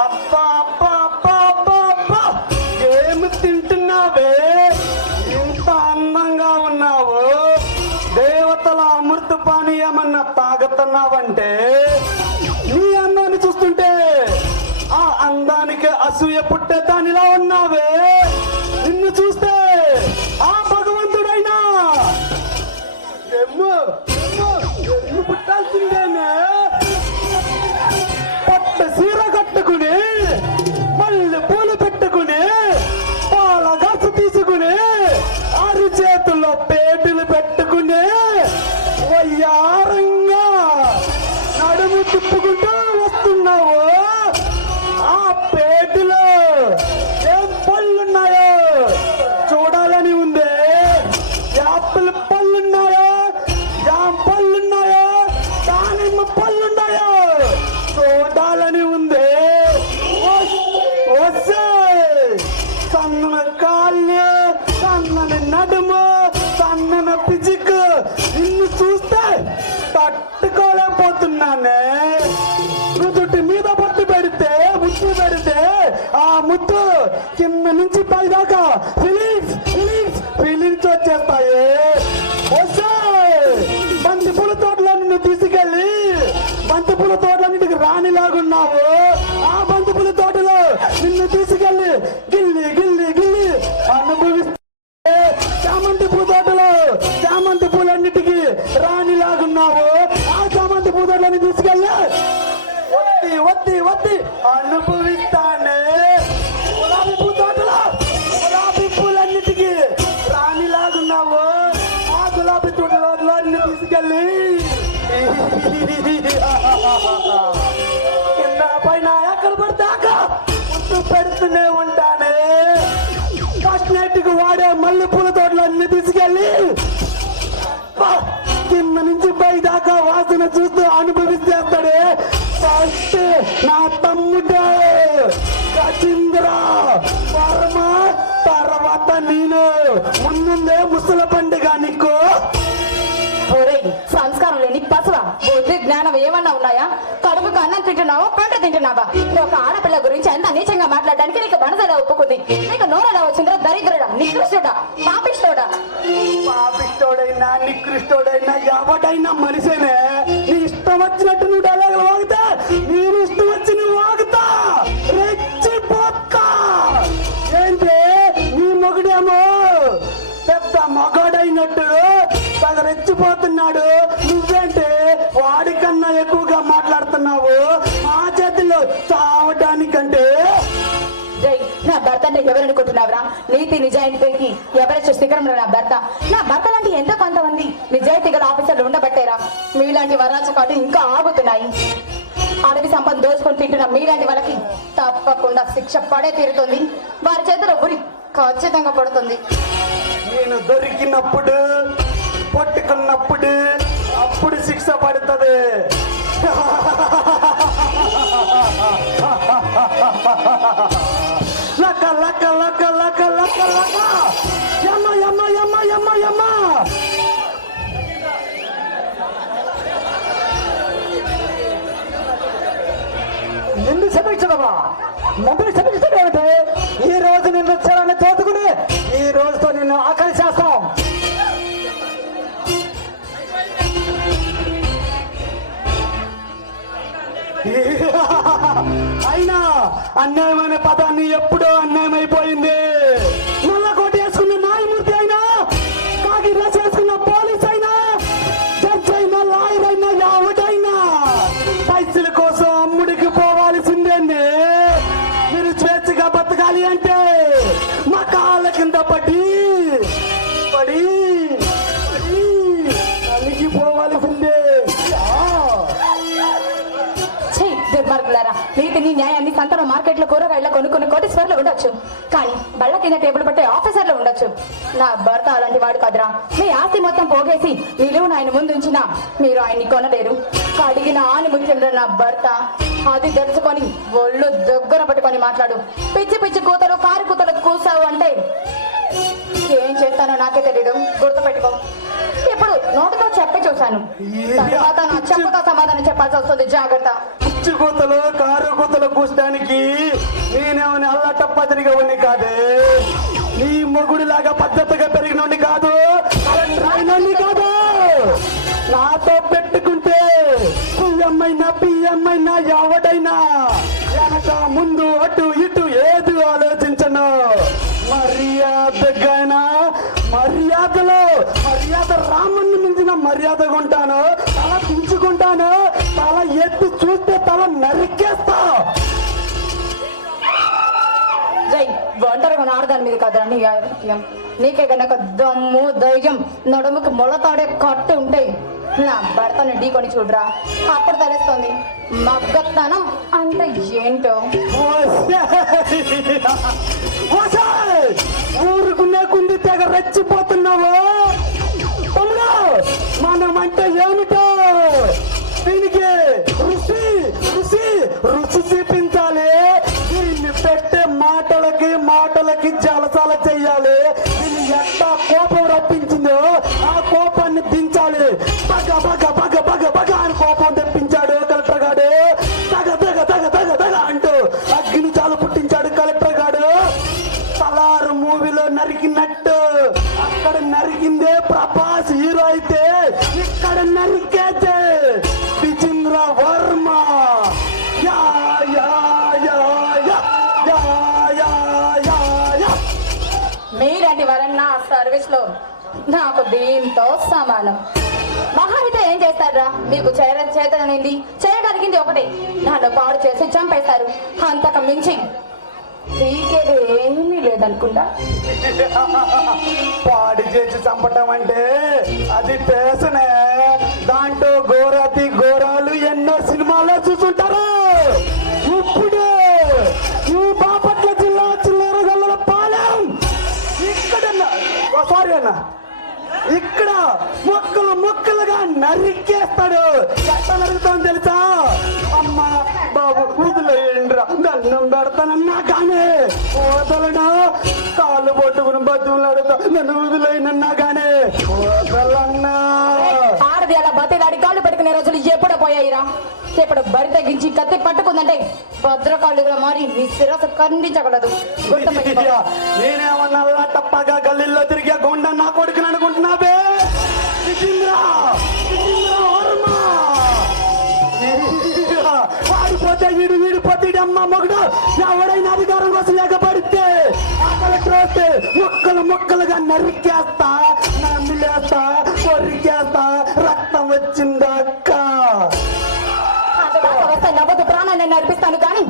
అబ్బా అబ్బా అబ్బా అబ్బా అబ్బా, ఏమి తింటున్నావే? ఇంత అందంగా ఉన్నావు. దేవతల అమృత పానీయమన్నా తాగుతున్నావంటే నీ అందాన్ని చూస్తుంటే ఆ అందానికి అసూయ పుట్టే దానిలా ఉన్నావే. నిన్ను చూస్తే ఆ భగవంతుడైనా ఎమ్ము పుట్టాల్సిందేనే. పట్టు సీర కట్టుకుని మళ్ళీ పూలు పెట్టుకుని పాల గసు తీసుకుని అరి చేతుల్లో పేటులు పెట్టుకుని వయ్యారంగా నడుము తిప్పుకుంటూ వస్తున్నావు. ఆ పేటులో ఏం పళ్ళున్నాయో చూడాలని ఉందే. యాపిల్ పళ్ళున్నాయో, జామ పళ్ళున్నాయో, దానిమ్మ పళ్ళున్నాయో చూడాలని ఉందే. వస్తే సన్నని కాళ్ళు, సన్నని నడుము, సన్నని పిజిక్ నిన్ను చూస్తే తట్టుకోలేకపోతున్నానే. నుదుటి మీద పట్టు పెడితే, ముద్దు పెడితే ఆ ముద్దు కింద నుంచి పై దాకా ఫీలింగ్స్ వచ్చేస్తాయి. వస్తే బంతి పూల తోటలో నిన్ను తీసుకెళ్ళి బంతి పూల తోటలన్నిటికి రాణిలాగున్నావు. ఆ బంతి పూల తోటలో నిన్ను తీసుకెళ్ళి గిల్లి గిల్లి గిల్లి అనుభవిస్తే చామంతి పూ తోటలో చామంతి పూలన్నిటికీ రాణిలాగున్నావు. ఆ చామంతి పూ తోటలని తీసుకెళ్ళి వత్తి వత్తి వత్తి అనుభవిస్తానే. గులాబీ పూ తోటలో గులాబీ పూలన్నిటికీ రాణిలాగున్నావు. ఆ గులాబీ తోటలో నిన్ను తీసుకెళ్ళి కింద పైన ఎక్కడ పడతాక ముద్దు పెడుతూనే ఉంటానే. ఫస్ట్ నైట్ కు వాడే మల్లె పూల తోటలో అన్ని తీసుకెళ్ళి కింద నుంచి పై దాకా వాసన చూస్తూ అనుభవిస్తేస్తాడే. ఫస్ట్ నా తమ్ముడే గజేంద్ర పరమ, తర్వాత నేను. ముందుందే ముసల పండుగ నీకు. సంస్కారం లేని పశువ, బుద్ధి జ్ఞానం ఏమన్నా ఉన్నాయా? కడుపుకు అన్నం తింటున్నావా, పంట తింటున్నావా? ఒక ఆడపిల్ల గురించి ఎంత నీచంగా మాట్లాడడానికి నీకు మనసులో ఒప్పుకుంది. నీకు నోరలా వచ్చిందో దరిద్రుడా, నికృష్టుడా, పాపిష్టోడా? పాపిష్టోడైనా నికృష్టోడైనా ఎవడైనా మనిషేనే. నీ ఇష్టం వచ్చినట్టు నువ్వు డైలాగులు వాగుతా, నేను ఇష్టం వచ్చి నువ్వు వాగుతా, రెచ్చిపోతా. ఏంటి నీ మొగుడేమో పెద్ద మగాడైనట్టు సగ రెచ్చిపోతున్నాడు. నువ్వేంటి వాడికన్నా ఎక్కువగా మాట్లాడుతున్నావు. మా చేతిలో చావడానికంటే. నా భర్త అంటే ఎవరనుకుంటున్నావురా? నీతి నిజాయితీకి ఎవరైనా శిఖరంలో నా భర్త. నా భర్త లాంటి ఎంతో కొంతమంది నిజాయితీ గల ఆఫీసర్లు ఉండబట్టారా మీలాంటి వరాచకాలు ఇంకా ఆగుతున్నాయి. అడవి సంపద దోచుకొని తింటున్న మీలాంటి వాళ్ళకి తప్పకుండా శిక్ష పడే తీరుతుంది. వారి చేతిలో ఉరి ఖచ్చితంగా పడుతుంది. నేను దొరికినప్పుడు పట్టుకున్నప్పుడు అప్పుడు శిక్ష పడుతుంది. లక్క లక్క లక్క లక్క లక్క లక్క యమ్మ యమ్మ యమ్మ యమ్మ యమ్మ. నిన్ను క్షమించడమా? మమ్మల్ని క్షమించడం ఏమిటి? ఈ రోజు నిన్ను వచ్చారని తోతుకుని ఈ రోజుతో నిన్ను ఆకలి చేస్తాం. అయినా అన్యాయమైన పదాన్ని ఎప్పుడో అన్యాయం అయిపోయింది. నల్ల కోట వేసుకున్న న్యాయమూర్తి అయినా, కాకి డ్రెస్ వేసుకున్న పోలీస్ అయినా, జడ్జి అయినా, లాయర్ అయినా, ఎవడైనా పైసల కోసం అమ్ముడికి పోవాల్సిందేంది. మీరు స్వేచ్ఛగా బతకాలి అంటే మా కాళ్ళ కింద పడి పడి అలిగిపోవాల్సిందే. దుర్మార్గులారా, నీతిని న్యాయాన్ని సంతలో మార్కెట్లో కూరగాయల కొనుక్కుని కోటీశ్వర్లు ఉండొచ్చు, కానీ బళ్ళ కింద టేబుల్ పట్టే ఆఫీసర్లు ఉండొచ్చు. నా భర్త అలాంటి వాడు కాదురా. మీ ఆస్తి మొత్తం పోగేసి విలువను ఆయన ముందు ఉంచినా మీరు ఆయన్ని కొనలేరు. కడిగిన ఆని ముఖ్యంలో నా భర్త. అది తెలుసుకొని ఒళ్ళు దగ్గర పట్టుకొని మాట్లాడు. పిచ్చి పిచ్చి కూతలు కారు కూతలు కూసావు అంటే ఏం చేస్తానో నాకే తెలీదు. గుర్తుపెట్టుకో. ఇప్పుడు నోటితో చెప్పి చూశాను. తర్వాత నా చెప్పుతో సమాధానం చెప్పాల్సి వస్తుంది. జాగ్రత్త. పిచ్చి కూతలు కారు కూతలు కూర్చడానికి నేనేమని అల్లటప్పదిరిగా ఉన్ని కాదే. నీ మొగుడిలాగా పద్ధతిగా పెరిగినోడి కాదు, రాయినోడి కాదు. నాతో పెట్టుకుంటే పిఎంఐనా ఎవడైనా వెనక ముందు అటు ఇటు ఏది ఆలోచించను. మర్యాద రామన్ని మించిన మర్యాదగా ఉంటాను. తల దించుకుంటాను. తల ఎత్తి చూస్తే తల నరికేస్తా. జై ఒంటరిగా ఆడదాని మీద కదరా నీ ఆరోగ్యం. నీకే కనుక దమ్ము ధైర్యం నడుముకి మొలతాడే కట్టు ఉంటే నా భర్తను ఢీకొని చూడరా. అప్పుడు తెలుస్తుంది మగ్గతనం అంటే ఏంటో. ఊరుకునే కుంది తెగ రెచ్చిపోతున్నావు. తమ్ముడు మనమంటే ఏమిటో దీనికి రుచి చూపించాలి. దీన్ని పెట్టే మాటలకి జలసాల చెయ్యాలి. దీన్ని ఎట్లా కోపం రప్పించిందో ఆ కోపాన్ని దించాలి. బగ అని కోపం తెప్పించాడు కలెక్టర్ గాడు. తగ అంటూ అగ్ని చాలు పుట్టించాడు కలెక్టర్ గాడు. సలారు మూవీలో నరికినట్టు అక్కడ నరికిందే ప్రభాస్ హీరో అయితే ఇక్కడ నరికేతే విజేంద్ర వర్మ. మీరంటి వరన్నా సర్వీస్ లో నాకు దీంతో సమానం. మహాయితే ఏం చేస్తారా? మీకు చేతనండి చేయగలిగింది ఒకటే, నన్ను పాడు చేసి చంపేశారు. అంతకు మించి పీకేది ఏమీ లేదనుకుంటా. పాడి చేసి చంపటం అంటే అది పేసనే. దాంట్లో ఘోరాతి ఘోరాలు ఎన్నో సినిమాలో చూసుంటారు. ఇప్పుడు ఈ బాపట్ల జిల్లా చిల్లరగల్ల పాలెం ఇక్కడ మొక్కలుగా నరికేస్తాడు. ఎట్లా నరుగుతామని తెలుసా? అమ్మ బాబు వదిలేయండిరా, దండం పెడతానన్నా కానీ వదలడా. కాళ్ళు పట్టుకుని బతుకులాడుతా, నన్ను వదిలేయనన్నా కానీ వదలన్నా. ఆడది అలా బతిలాడి కాళ్ళు పెట్టుకునే రోజులు ఎప్పుడో పోయాయిరా. ఇప్పుడు బరి తగ్గించి కత్తి పట్టుకుందంటే భద్రకాళ్ళుగా మారి నీ శిరస్సు ఖండించగలదు. నేనేమన్నా టప్పగా గల్లీల్లో తిరిగే కొండ నా కొడుకుని అనుకుంటున్నావే? వాడిపోతే వీడిపోతే అమ్మ మొగుడు ఎవడైనా అధికారం కోసం లేకపోతే ఆ కలెక్టర్ వస్తే మొక్కలుగా నరికేస్తా, నమ్మిలేస్తా, కొరికేస్తా. రక్తం వచ్చిందా అక్క? నవ్వుతూ ప్రాణాన్ని నడిపిస్తాను కానీ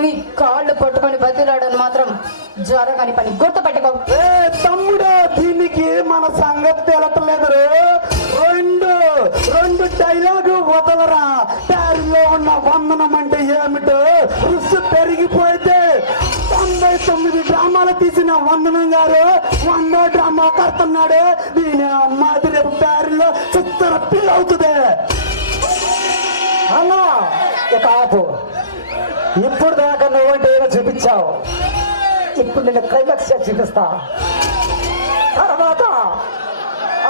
నీ కాళ్ళు పట్టుకొని బతులాడని మాత్రం జరగని పని. గుర్తుపెట్టుకో. తమ్ముడు దీనికి మన సంగతి తెలటలేదు. రెండు డైలాగు వదలరా. దారిలో ఉన్న వందనం అంటే ఏమిటో రుసు పెరిగిపోతే 99 డ్రామాలు తీసిన వందనం గారు 100 డ్రామా కడుతున్నాడు. దీని అమ్మాది రేపు దారిలో చిత్తర పిల్ల అవుతుంది. అన్నా ఇక ఆపు. ఇప్పుడు దాకా నువ్వంటే ఏమో చూపించావు. ఇప్పుడు నేను క్లైమాక్స్ చూపిస్తా. తర్వాత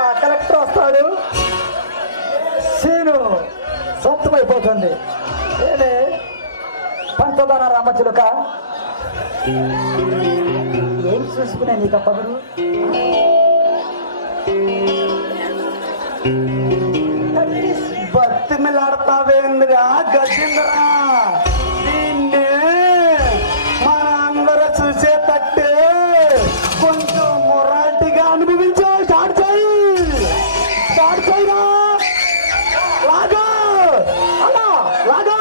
ఆ కలెక్టర్ వస్తాడు, సీను సొంతమైపోతుంది. ఏదే పంచదార రామచిలుక ఏం చూసుకునే నీకు పగులు? బతిమిలాడతావేంద్రా గజేంద్రా? దీన్ని మన అందరూ చూసేటట్టు కొంచెం మొరాటిగా అనుభవించో. స్టార్ట్ చేయరా. లాగా అలా లాగా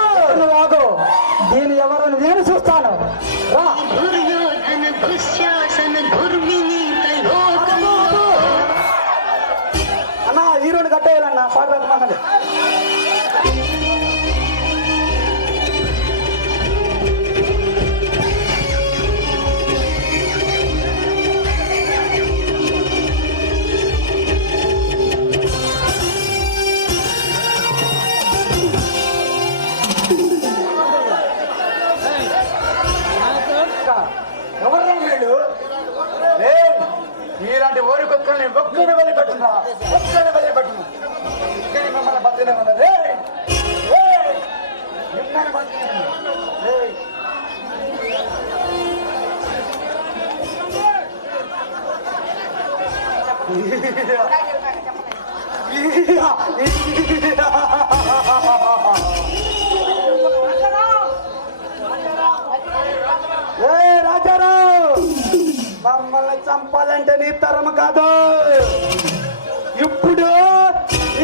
లాగో. దీని ఎవరు నేను చూస్తాను. రా. అన్నా హీరోని కట్టేయాలన్నా పాట మనది. ఇలాంటి ఓరి కుక్కల్ని ఒక్కని వదిలిపెట్టున్నా. రాజారావు, మమ్మల్ని చంపాలంటే నీ తరం కాదు. ఇప్పుడు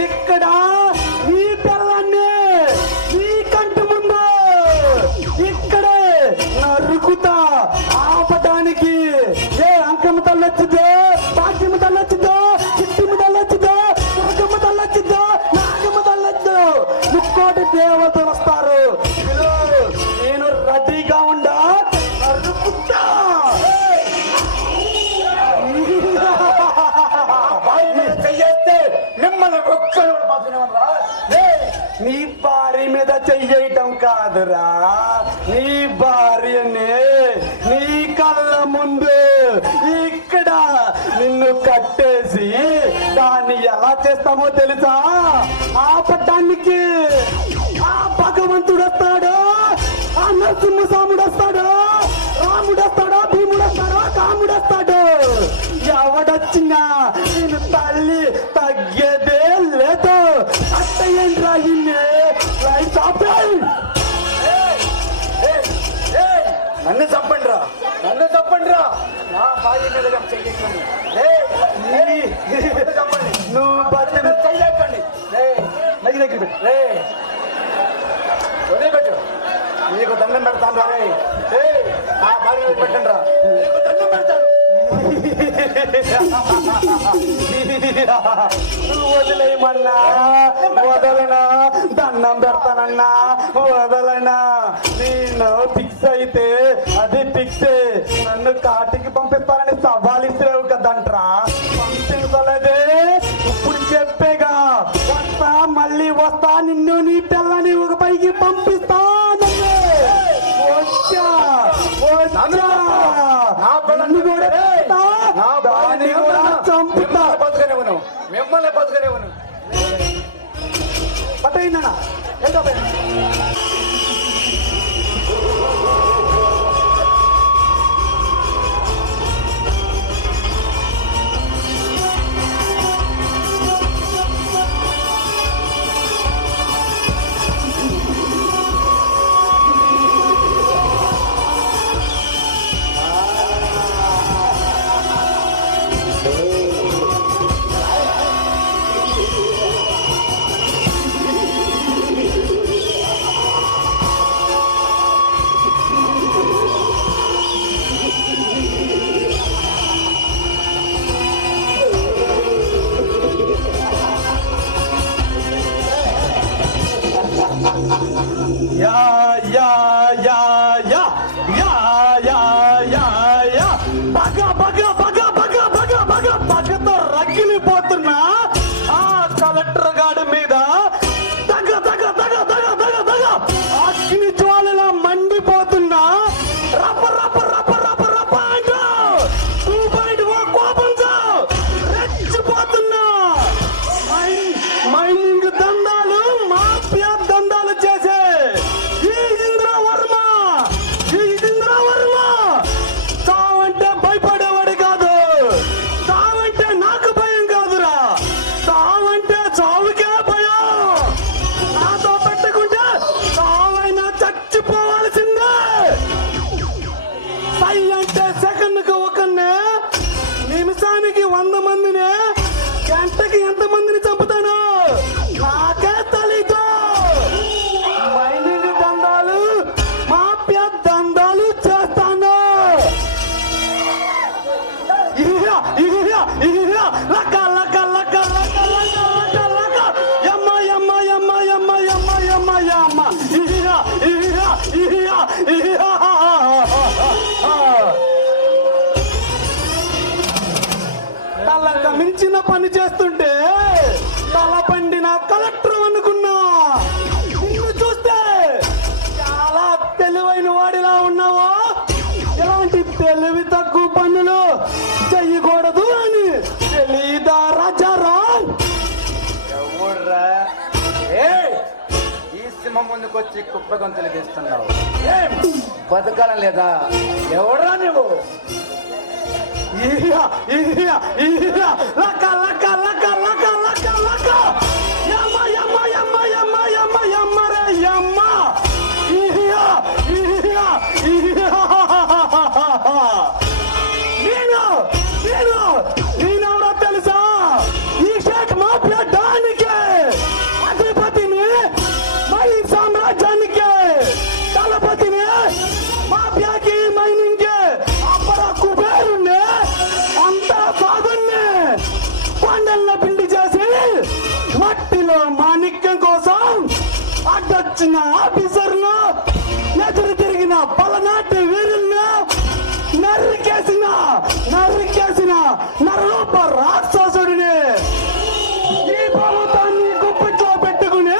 ఇక్కడ నీ పిల్లల్ని నీ కంటి ముందు ఇక్కడే నరుకుతా. ఆపడానికి ఏ అంకమ్మ తల్లొచ్చిందో, భాగ్యమ్మ తల్లొచ్చిందో, చిట్టిమ్మ తల్లొచ్చిందో, దుర్గమ్మ తల్లొచ్చిందో, నాగమ్మ తల్లొచ్చు, ముక్కోటి దేవతలు వస్తారు. నేను రెడీగా ఉండా. నరుకుతా. చెయ్యేస్తే మిమ్మల్ని ఒక్కరు నీ భార్య మీద చెయ్యటం కాదురా, నీ భార్యని నీ కళ్ళ ముందు ఇక్కడ నిన్ను కట్టేసి దాన్ని ఎలా చేస్తామో తెలుసా? ఆపటానికి ఆ భగవంతుడు వస్తాడు, ఆ నరసింహస్వాముడు వస్తాడు, రాముడు వస్తాడు, భీముడు వస్తాడు, కాముడు వస్తాడు. ఎవడొచ్చినా నేను తల్లి తగ్గేదే లేదు. అట్టయ్యంట్రా ఇన్నే లైట్ ఆపేయ్. నన్ను చంపండిరా, నన్ను చంపండిరా. నా భార్య మీద చెయ్యకండి. నువ్వు భార్య మీద చెయ్యకండి. దగ్గర పెట్టు. నీకు దండం పెడతాను రా. నా భార్య మీద పెట్టండి రా. నీకు దండం పెడతాను. నువ్వు వదిలేయమన్నా వదలనా, దండం పెడతానన్నా వదలనా. నేను ఫిక్స్ అయితే అది ఫిక్సే. నన్ను కాటికి పంపిస్తానని సవాల్ ఇస్తావు కదంట్రా. పంపించలేదే, ఇప్పుడు చెప్పేగా. వస్తా, మళ్ళీ వస్తా, నిన్ను నీ పిల్లని ఒక పైకి పంపిస్తాను. వచ్చా మిమ్మల్ని బతుకనేవను పట్టయిందన్నా. యా యా యా యా యా యా యా యా బగ బగ బగ బగ బగ బగ బగతో రగిలిపోతున్నా ఆ కలెక్టర్ గాడి మీద దగ దగ దగ దగ దగ దగ అగ్ని జ్వాలలా మండిపోతున్నా. రప్ప రప్ప రప్ప రప్ప రప్ప అంటూ 2.0 కోపంతో రెచ్చిపోతున్నా. మైనింగ్ దందాలు, మాఫియా దందాలు చేసే ఈ ఇంద్ర గుమ్మం ముందుకు వచ్చి కుప్ప గొంతులు వేస్తున్నావు. ఏం బతకాలం లేదా? ఎవరా నువ్వు? ఇయ్యా, ఇయ్యా, ఇయ్యా. లక్క, లక్క, లక్క, లక్క, లక్క, లక్క. యమ్మ, యమ్మ, యమ్మ, యమ్మ, యమ్మ, యమ్మ రే యమ్మ. ఇయ్యా, ఇయ్యా, ఇయ్యా. నేనెవరో తెలుసా? ఈ షేక్ మాఫియా డానికే అధిపతిని, మై సామ్రాజ్యానికి దళపతిని, మాఫియాకి మైనింగ్ అప్పర కుబేరుని, అంతా సాగుని కొండల్లో పిండి చేసి మట్టిలో మాణిక్యం కోసం అడ్డొచ్చిన ఆఫీసర్ను, ఎదురు తిరిగిన పలనాటి వీరులను నరికేసిన నరరూప రాక్షసుడిని ఈ పర్వతాన్ని గుప్పిట్లో పెట్టుకుని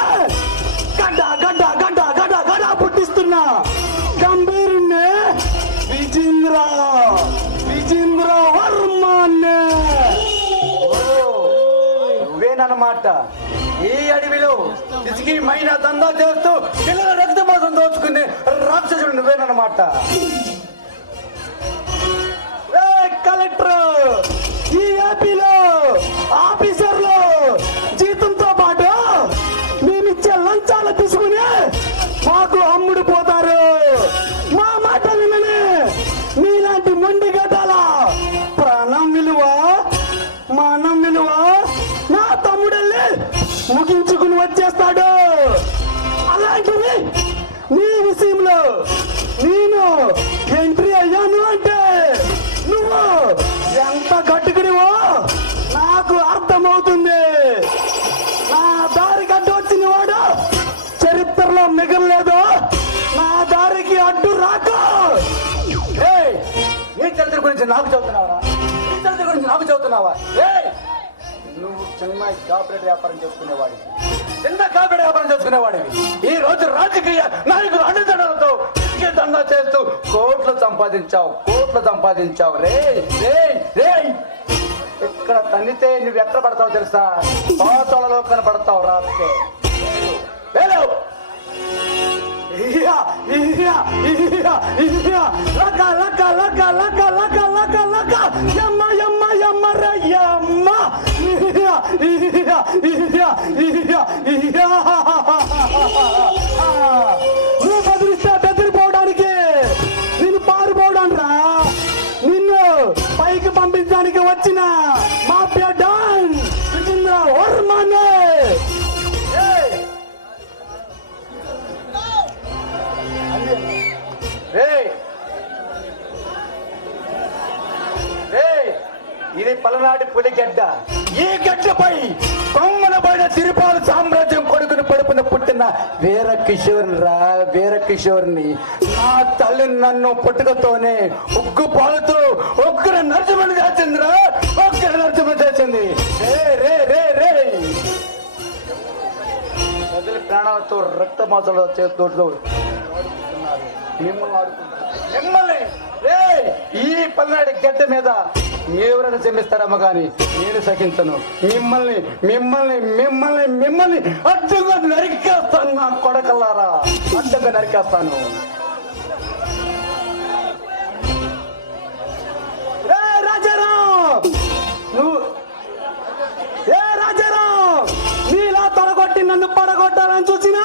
గడ్డ గడ్డ గడ్డ గడ్డ గడ్డ పుట్టిస్తున్న గంభీరుణ్ణి విజేంద్ర వర్మనే. నువ్వేనన్నమాట ఈ అడవిలో ఇసుకి మైనా దందా చేస్తూ పిల్లల రక్తమాసం దోచుకునే రాక్షసుడు నువ్వేనన్నమాట. కలెక్టర్, ఈ ఏపీలో ఆఫీసర్లు జీతంతో పాటు మేమిచ్చే లంచాలు తీసుకుని మాకు అమ్ముడు పోతారు. మా మాట వినని మీలాంటి మొండి గడ్డల ప్రాణం విలువ, మానం విలువ నా తమ్ముడెళ్ళి ముగించుకుని వచ్చేస్తాడు. అలాంటివి నీ విషయంలో నేను ఎంట్రీ అయ్యాను అంటే నువ్వు ఎంత గట్టుకునివో నాకు అర్థమవుతుంది. నా దారికి అడ్డు వచ్చిన వాడు చరిత్రలో మిగలలేదు. నా దారికి అడ్డు రాకు. నీ చరిత్ర గురించి నాకు చదువుతున్నావా? నీ చరిత్ర గురించి నాకు చదువుతున్నావా? నువ్వు చిన్న కార్పొరేట్ వ్యాపారం చేసుకునేవాడివి, చిన్న కార్పొరేట్ వ్యాపారం చేసుకునేవాడివి. ఈ రోజు రాజకీయ నాయకులు అడ్డుదడలతో దందా చేస్తూ కోట్లు సంపాదించావు. రే రే రే ఇక్కడ తన్నితే నువ్వు ఎక్కడ పడతావు తెలుసా? పాతాళలో కనపడతావు. రాస్తే ఇయ్యా, ఇయ్యా, ఇయ్యా, ఇయ్యా. లక, లక, లక, లక, లక, లక, లక. యమ్మ, యమ్మ, యమ్మ రే యమ్మ. ఇయ్యా, ఇయ్యా, ఇయ్యా, ఇయ్యా, ఇయ్యా. నువ్వు బెదిరిస్తే బెదిరిపోవడానికి, నేను పారిపోవడం రా. నిన్ను పైకి పంపించడానికి వచ్చిన మాఫియా డాన్ విజేంద్ర వర్మనే. ఇది పలనాటి పులిగడ్డ. ఈ గడ్డపై కొమ్మల పైన తిరుపాల సామ్రాజ్యం కొడుకుని పడుపున పుట్టిన వీర కిషోర్ని నా తల్లి నన్ను పుట్టుకతోనే ఉగ్గు పాలుతూ ఉగ్ర నరసింహని చేసిందిరా. ఉగ్ర నరసింహ చేసింది. రే రే రే ప్రజల ప్రాణాలతో రక్తమాసంలో చేస్తూ మిమ్మల్ని ఈ పల్నాడి గడ్డ మీద ఎవరైనా క్షమిస్తారమ్మ కానీ నేను సహించను. మిమ్మల్ని అడ్డుగా నరికేస్తాను. నా కొడకల్లారా, అడ్డుగా నరికేస్తాను. రాజారావు, నీలా తొడగొట్టి నన్ను పడగొట్టాలని చూసినా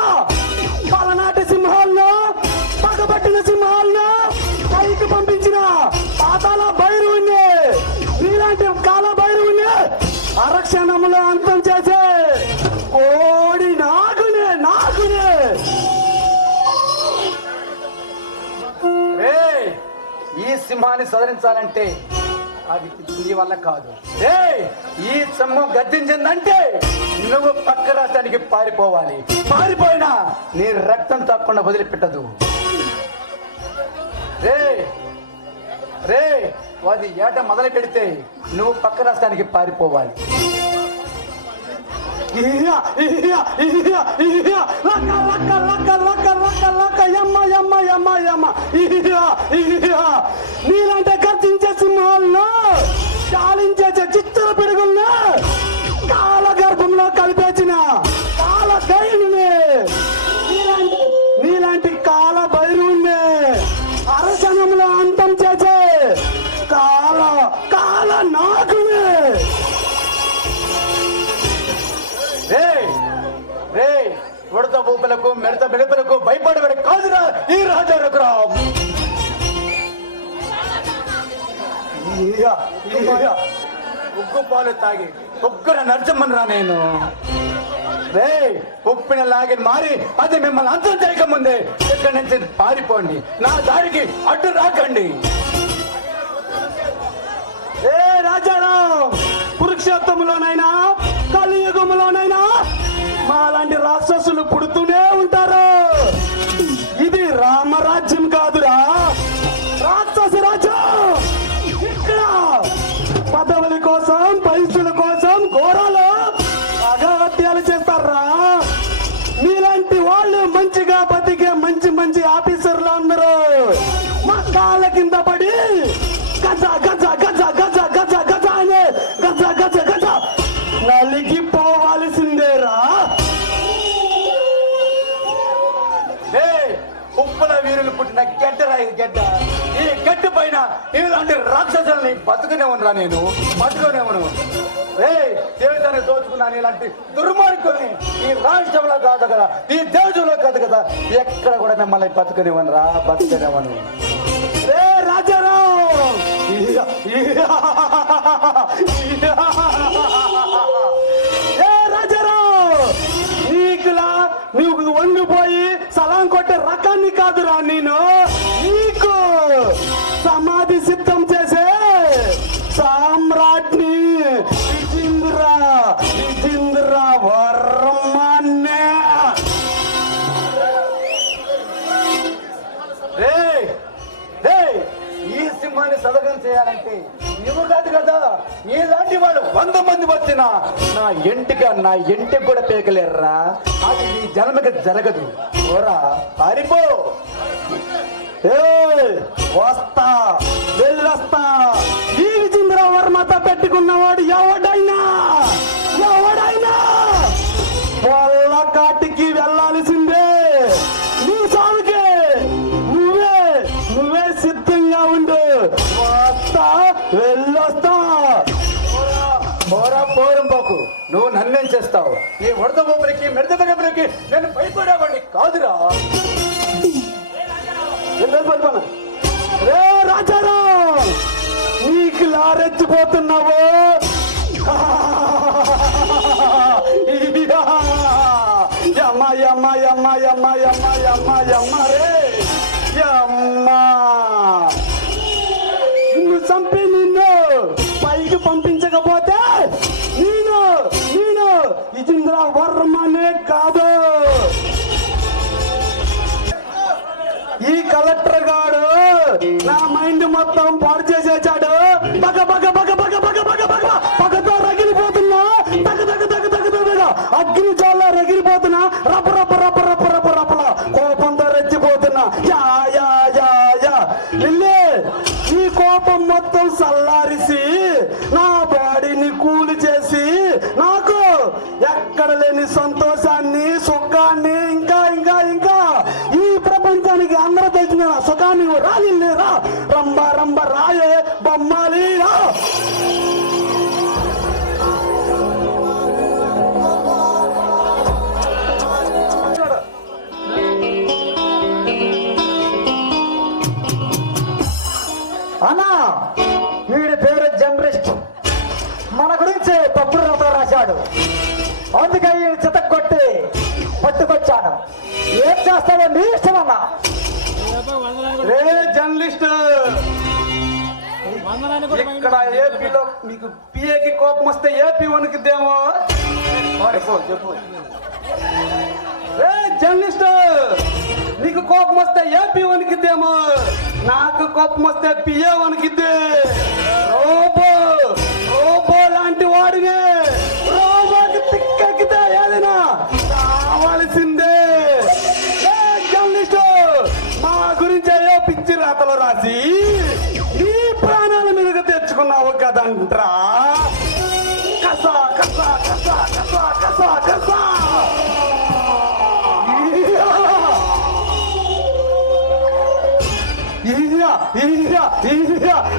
పలనాటి సింహాలను, పగబట్టిన సింహాలను పైకి పంపించిన పాతాల భైరవుని, నీలాంటి కాల భైరవుని అరక్షణములో అంతం చేసే కోడి నాగునే. ఈ సింహాన్ని సదరించాలంటే అది నీ వల్ల కాదు. ఈ సింహం గద్దించిందంటే నువ్వు పక్క రాష్ట్రానికి పారిపోవాలి. పారిపోయినా నీ రక్తం తప్పకుండా వదిలిపెట్టదు. అది ఏట మొదలు పెడితే నువ్వు పక్క రాష్ట్రానికి పారిపోవాలి. నీలాంటి గర్జించే సింహాలను, చాలించే చిత్తర పిడుగులను కాల గర్భంలో కలిపేసిన కాల దైవుని, నీలాంటి కాపులకు మెడత మెడపలకు భయపడబడి కాదురా ఈ రాజా రఘురాం. ఉగ్గు పాలు తాగి ఉగ్గున నరచమనరా నేను. రే ఉప్పిన లాగి మారి అది మిమ్మల్ని అంతం చేయకముందే ఇక్కడి నుంచి పారిపోండి. నా దారికి అడ్డు రాకండి. ఏ రాజారాం, కురుక్షేత్రంలోనైనా కలియుగంలోనైనా మాలాంటి రాక్షసులు పుడుతూనే ఉంటారు. ఇది రామరాజ్యం కాదురా, రాక్షస రాజ్యం. ఇక్కడ పదవుల కోసం పైసల కోసం ఘోరాలు అగత్యాలు చేస్తారా. మీలాంటి వాళ్ళు మంచిగా బతికే మంచి మంచి ఆఫీసర్లు అందరూ మా కాళ్ళ కింద పడి గజ గజ గజ గజ గజ గజ అనే గజ గజ గజ నలిగిపోవాల్సిందేరా. ఉప్పుల వీరులు పుట్టిన గడ్డరా ఇది గడ్డ. ఈ గడ్డ పైన ఇలాంటి రాక్షసుల్ని బతుకునేవనరా నేను, బతుకునేవను. దేవతని దోచుకున్నాను ఇలాంటి దుర్మార్గుల్ని ఈ రాష్ట్రంలో కాదు కదా, ఈ దేశంలో కాదు కదా, ఎక్కడ కూడా మిమ్మల్ని బతుకునేవనరా, బతుకునేవను. ఏ రాజారాం, ఏ రాజారాం, నీకు వంగిపోయి సలాం కొట్టే రకాన్ని కాదురా నేను. నీకు సమాధి సిద్ధం చేసే సామ్రాట్ని విజేంద్ర వర్మనే. ఈ సింహాన్ని సదగం చేయాలంటే నువ్వు కాదు కదా, ఇలాంటి వాళ్ళు 100 మంది వచ్చినా నా ఇంటికి కూడా పేకలేర్రా. అది ఈ జన్మకి జరగదు. ఓరా పారిపో. వస్తా వెళ్ళొస్తా. ఈ విజేంద్ర వర్మతో పెట్టుకున్నవాడు ఎవడైనా వాళ్ళ కాటికి వెళ్ళాల్సిందే. నీ సాగుకే నువ్వే సిద్ధంగా ఉండు. వస్తా వెళ్ళొస్తా. పోరం పోకు, నువ్వు నన్నేం చేస్తావు? ఈ వరద బొమ్మలకి మెడద బొమ్మలకి నేను భయపడేవాడిని కాదురా. రే రాజారాం, నీకు లారెచ్చిపోతున్నావు. నిన్ను చంపి నిన్ను పైకి పంపించకపోతే నేను విజేంద్ర వర్మనే కాదు. ఈ కలెక్టర్ గాడు నా మైండ్ మొత్తం పాడు చేసేసాడు. బగ బగ బగ బగ బగ బగ బగ పగతో రగిలిపోతున్నా, తగ తగ తగ తగ తగ అగ్ని చాలా రగిలిపోతున్నా, రప రప రప రప రప రపల కోపంతో రెచ్చిపోతున్నా. యా యా యా యా ఇల్లే ఈ కోపం మొత్తం సల్లారిసి నా బాడీని కూలి చేసి నాకు ఎక్కడ లేని సంతోషాన్ని సుఖాన్ని ఇంకా ఇంకా ఇంకా ఈ ప్రపంచానికి అందరూ తెలిసిన సుఖాన్ని రాలిరా. రంబ రంబ రాయే బొమ్మాలి రా. అన్నా, వీడి పేరు జర్నలిస్ట్. మన గురించి తప్పుడు రాత రాశాడు. అందుకే ఈ చితక్కొట్టి పట్టుకొచ్చాను. ఏం చేస్తావో నీ ఇష్టం అన్నా. రే జర్నలిస్ట్, ఇక్కడ ఏపీలో మీకు పిఏకి కోపం వస్తే ఏపీ వణుకుద్దేమో. చెప్పు. రే జర్నలిస్ట్, నీకు కోపం వస్తే ఏపీ వణికిద్దేమో, నాకు కోపం వస్తే పిఏ వణికిద్ది. రోబో లాంటి వాడిని రోబోకి తిక్కెక్కితే ఏదైనా కావాల్సిందే. జర్నలిస్ట్, మా గురించి ఏదో పిచ్చి రాతలు రాసి ఈ ప్రాణాల మీదకి తెచ్చుకున్నావు కదంట్రా. కసా కసా కసా కసా కసా కసా.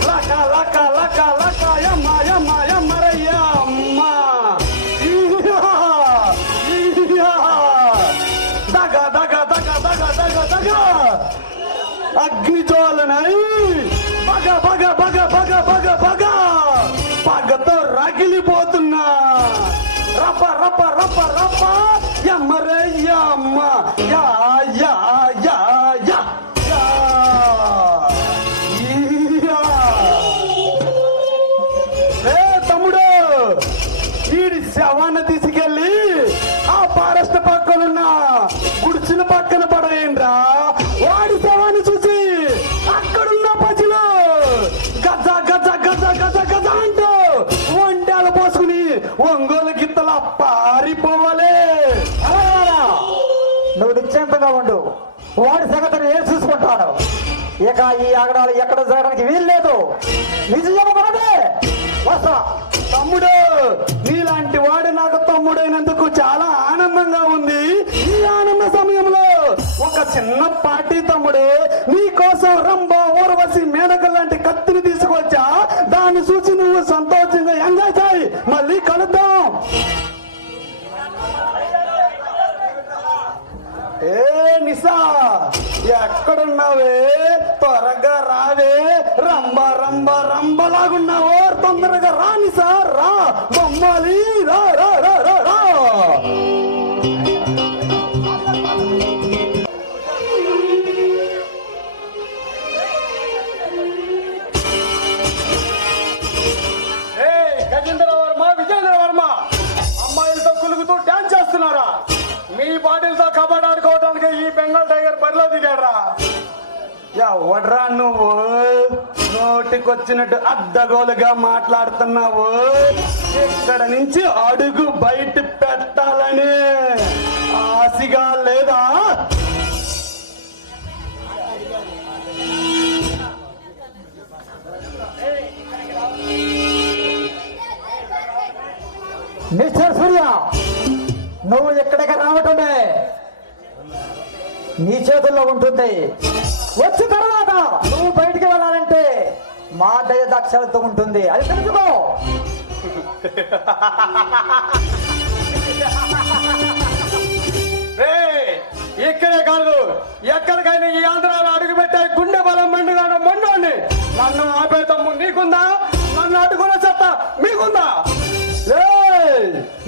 లక లక లక లక యమ్మ యమ్మ యమ్మరయ్య అమ్మ. దగ అగ్నిజ్వాలనై బగ బగ బగ బగ బగ బగ పగతో రగిలిపోతున్నా రప రప రప రప యమ్మరే యమ్మ యా యా యా యా యా ఈయా. ఏ తమ్ముడు వీడి శవాన్ని తీసుకెళ్ళి ఆ ఫారెస్ట్ పక్కనున్న గుడిచిన పక్కన పడేయండ్రా. వాడి శవాన్ని చూసి అక్కడున్న ప్రజలు గజ గజ గజ గజ గజ అంటూ వంటలు పోసుకుని ఒంగోలు గిత్తల పారిపోవాలి. అలాగా నువ్వు నిశ్చింతగా ఉండు, వాడి సంగతిని నేను చూసుకుంటాను. ఇక ఈ ఆగడాలు ఎక్కడ జరగడానికి వీల్లేదు. నిజం చెప్పబడదే వస్తా. తమ్ముడు నీలాంటి వాడు నాకు తమ్ముడైనందుకు చాలా ఆనందంగా ఉంది. ఈ ఆనంద సమయంలో ఒక చిన్న పార్టీ తమ్ముడు నీ కోసం రంభ ఊర్వశి మేనక లాంటి కత్తిని తీసుకొచ్చా. దాన్ని చూసి నువ్వు సంతోషంగా ఎంజాయ్ చేయి. మళ్ళీ కలుద్దాం. ఏ నిసా ఎక్కడున్నావే? త్వరగా రావే. రంబ రంబ రంబలాగున్నావో తొందరగా రా నిసా. రా బొమ్మాలి రా రా రా రా రా. గజేంద్ర వర్మ, విజేంద్ర వర్మ అమ్మాయిలతో కులుగుతూ డాన్స్ చేస్తున్నారా? మీ బాడీలతో కబడ్డీ ఆడుకోవడానికి ఈ బెంగాల్ టైగర్ బరిలో దిగాడ్రా. ఎవడ్రా నువ్వు? నోటికొచ్చినట్టు అడ్డగోలుగా మాట్లాడుతున్నావు. ఇక్కడ నుంచి అడుగు బయట పెట్టాలని ఆశగా లేదా? మిస్టర్ సూర్య, నువ్వు ఎక్కడికి రావటమే నీ చేతుల్లో ఉంటుంది. వచ్చిన తర్వాత నువ్వు బయటికి వెళ్ళాలంటే మా దయ దక్షలతో ఉంటుంది, అది తెలుసుకో. ఇక్కడే కాదు ఎక్కడికైనా ఈ ఆంధ్రాలో అడుగు పెట్టే గుండె బలం మండుగాను మండోండి. నన్ను ఆపే తమ్ము నీకుందా? నన్ను అడ్డుకునే చెత్త మీకుందా?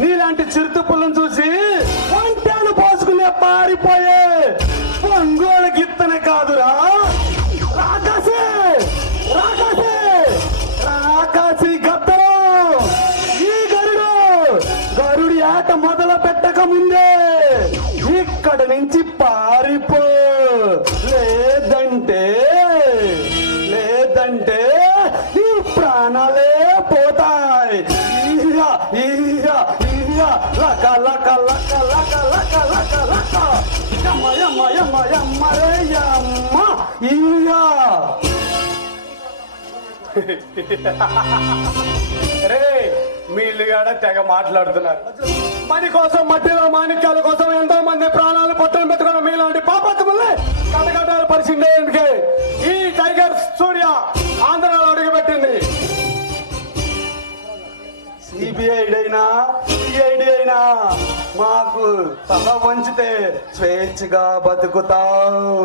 నీలాంటి చిరుతుప్పులను చూసి వంటలు పోసుకునే పారిపోయే ఒంగోలు గిత్తనే కాదురా. రాకాసే రాకాసే రాకాసి గద్దరు. ఈ గరుడి ఆట మొదలు పెట్టక ముందే ఇక్కడ నుంచి పారిపో. లేదంటే నీ ప్రాణాలే పోతాయి. లక లక లక లక లక లక లక యమ్మ యమ్మ యమ్మ యమ్మ రే యమ్మ ఇయ్యా. రే మీళ్ళుగాడ తెగ మాట్లాడుతున్నారు. మని కోసం మట్టిలో మాణిక్యాల కోసం ఎంతో మంది ప్రాణాలు పట్టులు పెట్టుకున్న మీలాంటి పాపత్తులే కటకటాలు పరిచిందేందుకే ఈ టైగర్ సూర్య ఆంధ్రాలో అడుగుపెట్టింది. సిబిఐడైనా సిఐడి అయినా మాకు తల వంచితే స్వేచ్ఛగా బతుకుతావు.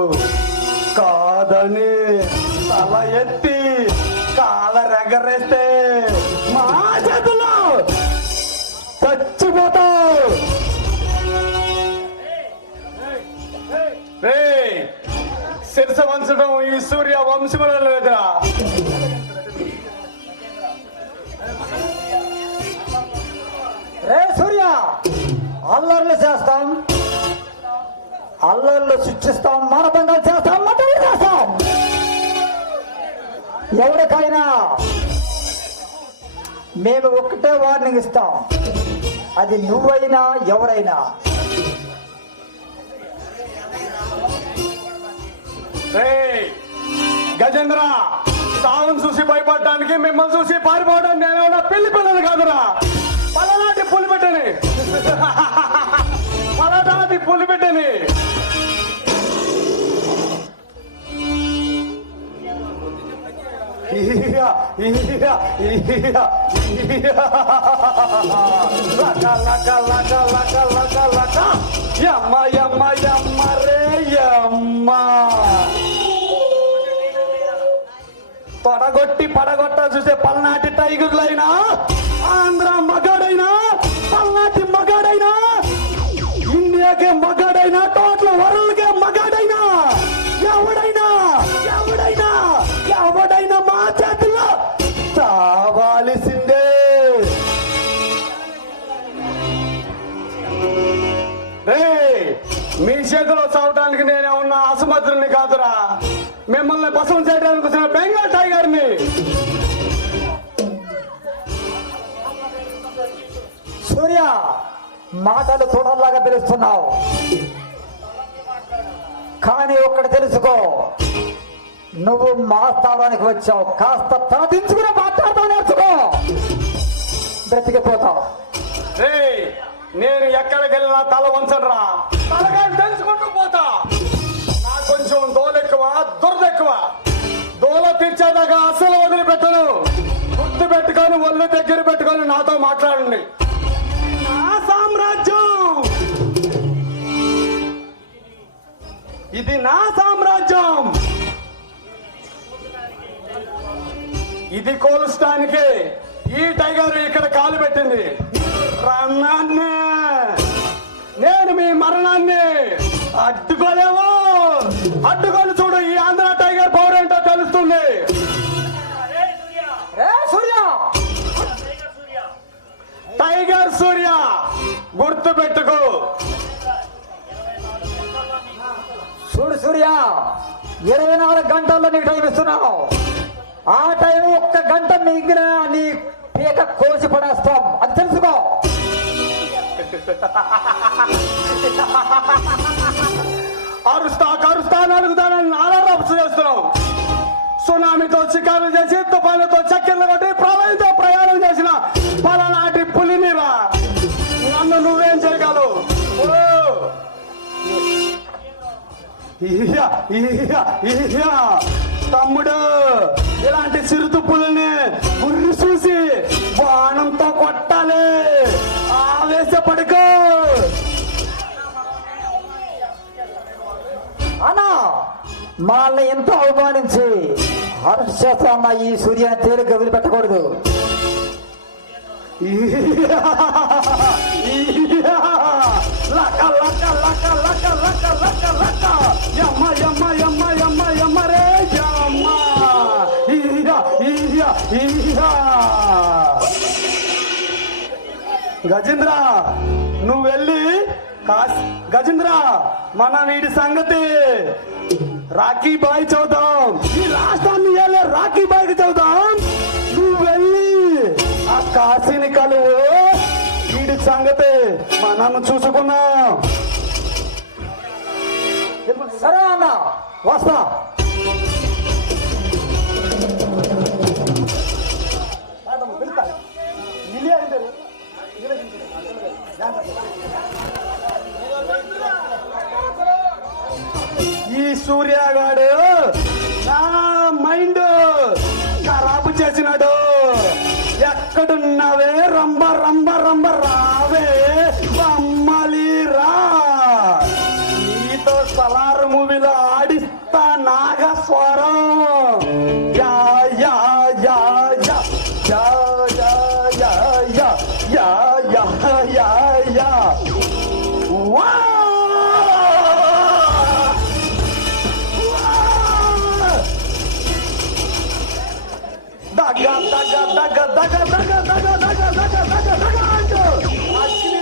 కాదని తల ఎత్తి కాలరెగరేస్తే మా చేతుల్లో చచ్చిపోతావు. రే శిరస వంచడం ఈ సూర్య వంశములో లేదురా. రే సూర్య, అల్లర్లు చేస్తాం, అల్లర్లు సృష్టిస్తాం, మానభంగాలు చేస్తాం, మటలు చేస్తాం. ఎవరికైనా మేము ఒక్కటే వార్నింగ్ ఇస్తాం, అది నువ్వైనా ఎవరైనా. గజేంద్ర, సావును చూసి భయపడడానికి మిమ్మల్ని చూసి పారిపోవడం నేను పెళ్లి పిల్లలు కాదురా. పలనాటి పులిబిడ్డని పలనాటి పులిబిడ్డని. యమ్మ యమ్మ యమ్మ రే యమ్మ. పల్నాటి టైగర్లైనా, ఆంధ్ర మగాడైనా, పల్నాటి మగాడైనా, ఇండియాకే మగాడైనా, టోటల్ వరల్డ్కే మగాడైనా, ఎవడైనా ఎవడైనా ఎవడైనా మా చేతుల్లో చావాల్సిందే. మీ చేతిలో చావటానికి నేనేమన్నా అసమర్థుల్ని కాదురా, మిమ్మల్ని బసం చేయడానికి వచ్చిన బెంగాల్ టైగర్ని. సూర్య, మాటలు చూడలాగా తెలుస్తున్నావు, కానీ ఒక్కటి తెలుసుకో, నువ్వు మా స్థానానికి వచ్చావు, కాస్త తలదించుకుని మాట్లాడతావు, నేర్చుకో, బ్రతికిపోతావు. నేను ఎక్కడికి వెళ్ళినా తల వంచరా, తలగా తెలుసుకుంటూ పోతా. నాకు కొంచెం దోలెక్కువ, దురదెక్కువ. దోల తీర్చేదాకా అసలు వదిలిపెట్టను. గుర్తు పెట్టుకొని ఒళ్ళు దగ్గర పెట్టుకొని నాతో మాట్లాడండి. నా సామ్రాజ్యం, ఇది నా సామ్రాజ్యం. ఇది కోలుస్తానికి ఈ టైగర్ ఇక్కడ కాలు పెట్టింది. రన్నాన్ని, నేను మీ మరణాన్ని అడ్డుకోలేము. అడ్డుకొని చూడు, ఈ ఆంధ్ర టైగర్ పవర్ ఏంటో తెలుస్తుంది. సూర్య, టైగర్ సూర్య, గుర్తు పెట్టుకో. చూడు సూర్య, 24 గంటల్లో నీకు టైం ఇస్తున్నావు. ఆ టైం 1 గంట మిగిలిన నీ పీక కోసి పడేస్తాం, అది తెలుసుకో. అరుస్తా అడుగుతానని నారాపు చేస్తున్నావు. సునామీతో చికాలు చేసి, తుఫానుతో చక్కెర్లు కొట్టి, ప్రళయంతో ప్రయాణం చేసిన పలనాటి పులినిరా. నన్ను నువ్వేం చేయగలవు? తమ్ముడు, ఇలాంటి చిరుత పులిని గుర్రు చూసి బాణంతో కొట్టాలి. ఆవేశపడుకో. అన్నా, మనల్ని ఎంతో అవమానించి హర్షేస్తున్న ఈ సూర్యాన్ని తేలిక వదిలిపెట్టకూడదు. లక లక లక లక లక లక లక యమ్మ యమ్మ యమ్మ యమ్మ యమ్మ రే యమ్మ. గజేంద్ర, నువ్వు వెళ్ళి గజేంద్ర, మన వీడి సంగతి రాఖీ బాయ్ చదువుతాం. ఈ రాష్ట్రాన్ని వెళ్ళే రాఖీ బాయ్కి చదువుతాం. నువ్వు వెళ్ళి ఆ కాశీని కలువు. వీడి సంగతి మనం చూసుకున్నాం. సరే అన్న, వస్తా. ఈ సూర్యగాడు నా మైండ్ ఖరాబు చేసినాడు. ఎక్కడున్నావే రంబ రంబ రంబ రావే బమ్మలి రా. నీతో సలార్ మూవీలో ఆడిస్తా నాగస్వరం. యా యా యా యా యా యా యా యా యా యా యా వా.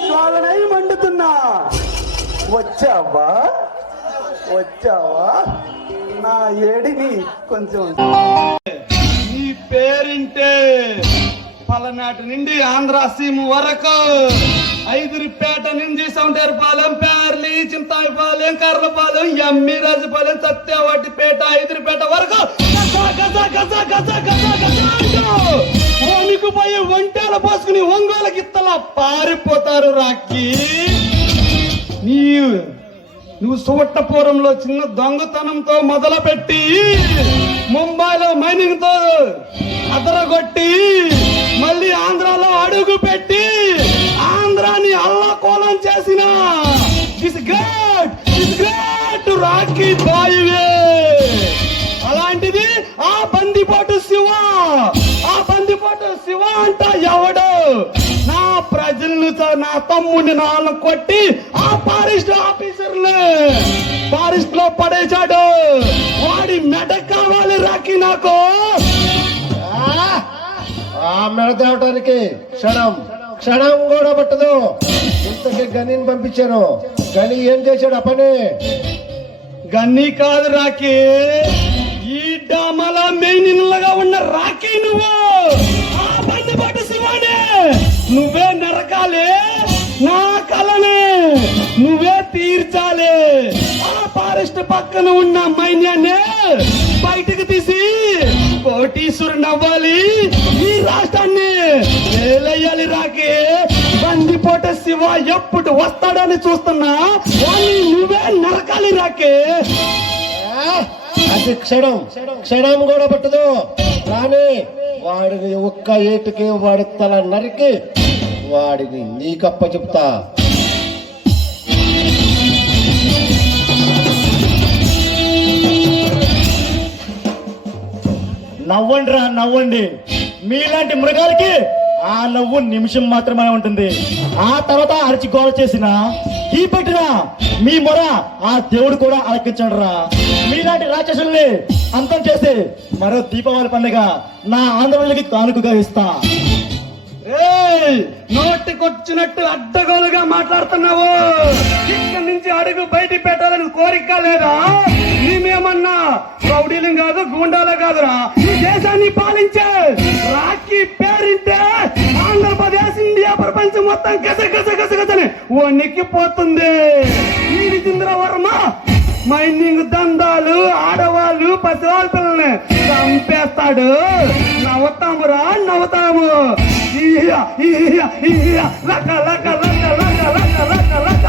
జ్వాలనై మండుతున్నా. వచ్చావా నా ఏడిని కొంచెం. నీ పేరింటే పలనాటి నుండి ఆంధ్ర సీమ వరకు, ఐదురిపేట నుంచి సౌంటేరుపాలెం, పేర్లి, చింతాయిపాలెం, కర్లపాలెం, ఎమ్మిరాజుపాలెం, సత్యవాటిపేట, ఐదురిపేట వరకు పోయి ఒంటేల పోసుకుని ఒంగోలు గిత్తలా పారిపోతారు. రాకి నువ్వు సువట్టపురంలో చిన్న దొంగతనంతో మొదలుపెట్టి, ముంబైలో మైనింగ్ తో అదరగొట్టి, మళ్ళీ ఆంధ్రాలో అడుగు పెట్టి ఆంధ్రాని అల్లకోలం చేసిన గ్రేట్ రాకీ బాయ్వే. అలాంటిది ఆ బందిపోటు శివ, ఆ బందిపోటు తమ్ముడిని నాన్న కొట్టి ఆ ఫారెస్ట్ ఆఫీసర్ని ఫారెస్ట్ లో పడేశాడు. వాడి మెడ కావాలి రాకి నాకు. ఆ మెడ తేవటానికి క్షణం కూడా పట్టదు. ఇంతకి గనిని పంపించాను. గని ఏం చేశాడు ఆ పని? గన్నీ కాదు రాకి, ఈ డామల మెయిన్గా ఉన్న రాకి నువ్వు. ఆ బందిపాటి శివానే నువ్వే నరకాలి, నా కలని నువ్వే తీర్చాలి. ఆ ఫారెస్ట్ పక్కన ఉన్న మైన్యాన్ని బయటకు తీసి కోటీశ్వరుని అవ్వాలి, ఈ రాష్ట్రాన్ని వేలయ్యాలి రాకి. బందిపోట శివ ఎప్పుడు వస్తాడని చూస్తున్నా, వాణ్ణి నువ్వే నరకాలి రాకి. అది క్షణం కూడా పట్టదు. కానీ వాడిని ఒక్క ఏటుకి వాడి తల నరికి వాడిని నీకప్ప చెప్తా. నవ్వండి. మీలాంటి మృగాలకి ఆ నవ్వు నిమిషం మాత్రమే ఉంటుంది. ఆ తర్వాత అరిచి గోల చేసిన ఈ పెట్టిన మీ మొర ఆ దేవుడు కూడా ఆలకించడు రా. మీలాంటి రాక్షసుల్ని అంతం చేసి మరో దీపావళి పండుగ నా ఆంధ్రప్రదేశ్కి కానుకగా ఇస్తా. నోటికొచ్చినట్టు అడ్డగోలుగా మాట్లాడుతున్నావు. ఇక్కడి నుంచి అడుగు బయట పెట్టాలని కోరిక లేదా? మేమేమన్నా రౌడీలం కాదు, గూండాలో కాదురా. ఈ దేశాన్ని పాలించే రాఖీ పేరింటే ఆంధ్రప్రదేశ్, ఇండియా, ప్రపంచం మొత్తం గసగసగసగసని వణికిపోతుంది. ఈ విజేంద్ర వర్మ మైనింగ్ దందాలు, ఆడవాళ్ళు, పసివాళ్ళ పిల్లల్ని చంపేస్తాడు. నవ్వుతాము. లక లక లక లక లక లక లక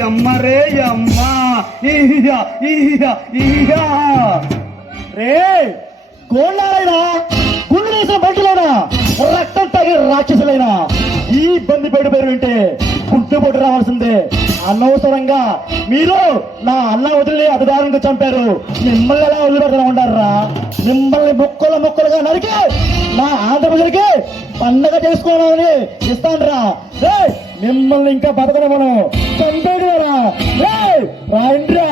యమ్మ రే యమ్మ. రే గోళ్ళైనా గుండె వేసిన బంటులైనా రక్తం తాగే రాక్షసులైనా ఈ ఇబ్బంది పేరు వింటే గుట్టుబొట్టు రావాల్సిందే. అనవసరంగా మీరు నా అన్న వదిలి అధికారంగా చంపారు. మిమ్మల్ని ఎలా వదిలిపెడతా ఉంటారా? మిమ్మల్ని ముక్కలుగా నరికి నా ఆంధ్రప్రదేశ్కి పండగ చేసుకోవాలని ఇస్తానరా. మిమ్మల్ని ఇంకా బతకడం మనం చంపేడురా. రాయండిరా.